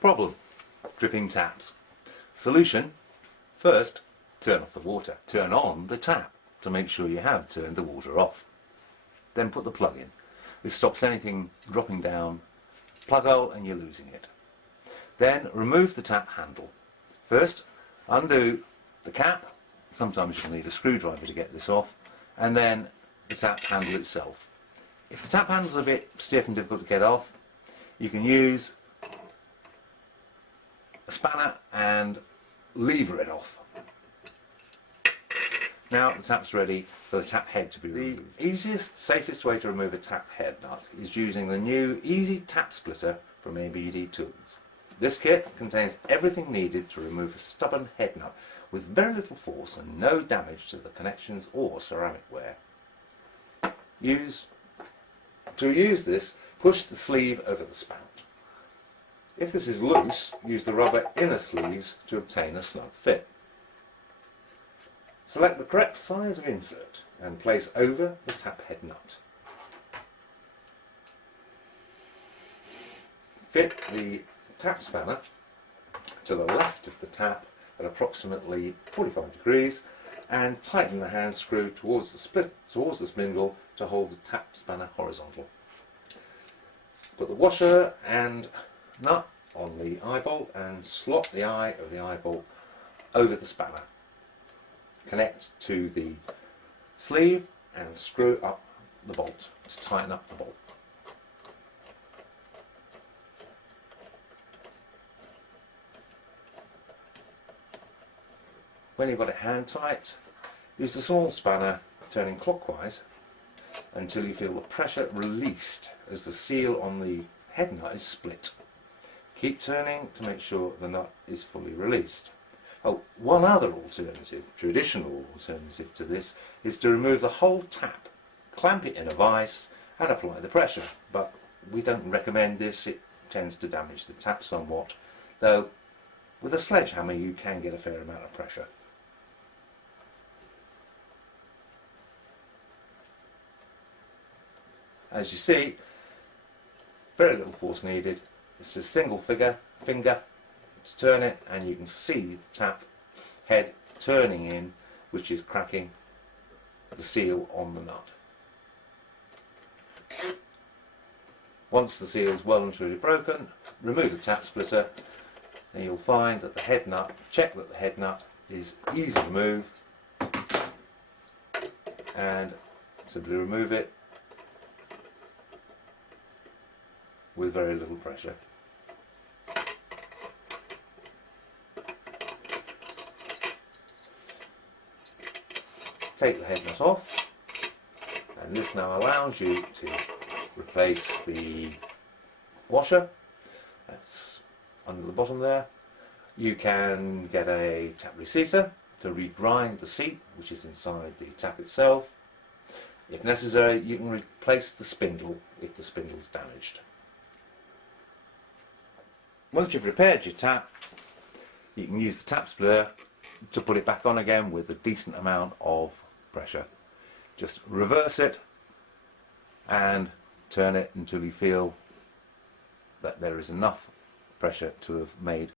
Problem: dripping taps. Solution: first, turn off the water. Turn on the tap to make sure you have turned the water off. Then put the plug in. This stops anything dropping down plug hole and you're losing it. Then remove the tap handle. First, undo the cap. Sometimes you'll need a screwdriver to get this off, and then the tap handle itself. If the tap handle is a bit stiff and difficult to get off, you can use a spanner and lever it off. Now the tap's ready for the tap head to be removed. The easiest, safest way to remove a tap head nut is using the new Easy Tap Splitter from ABD Tools. This kit contains everything needed to remove a stubborn head nut with very little force and no damage to the connections or ceramic wear. To use this, push the sleeve over the spout. If this is loose, use the rubber inner sleeves to obtain a snug fit. Select the correct size of insert and place over the tap head nut. Fit the tap spanner to the left of the tap at approximately 45 degrees and tighten the hand screw towards the spindle to hold the tap spanner horizontal. Put the washer and nut on the eye bolt and slot the eye of the eye bolt over the spanner. Connect to the sleeve and screw up the bolt to tighten up the bolt. When you've got it hand tight, use the small spanner turning clockwise until you feel the pressure released as the seal on the head nut is split. Keep turning to make sure the nut is fully released. Oh, one other alternative, traditional alternative to this, is to remove the whole tap, clamp it in a vise and apply the pressure, but we don't recommend this. It tends to damage the tap somewhat, though with a sledgehammer you can get a fair amount of pressure. As you see, very little force needed. It's a single finger to turn it, and you can see the tap head turning in, which is cracking the seal on the nut. Once the seal is well and truly broken, remove the tap splitter and you'll find that the head nut, check that the head nut is easy to move, and simply remove it with very little pressure. Take the head nut off, and this now allows you to replace the washer that's under the bottom there. You can get a tap reseater to regrind the seat which is inside the tap itself. If necessary, you can replace the spindle if the spindle is damaged. Once you've repaired your tap, you can use the tap splitter to put it back on again with a decent amount of pressure. Just reverse it and turn it until you feel that there is enough pressure to have made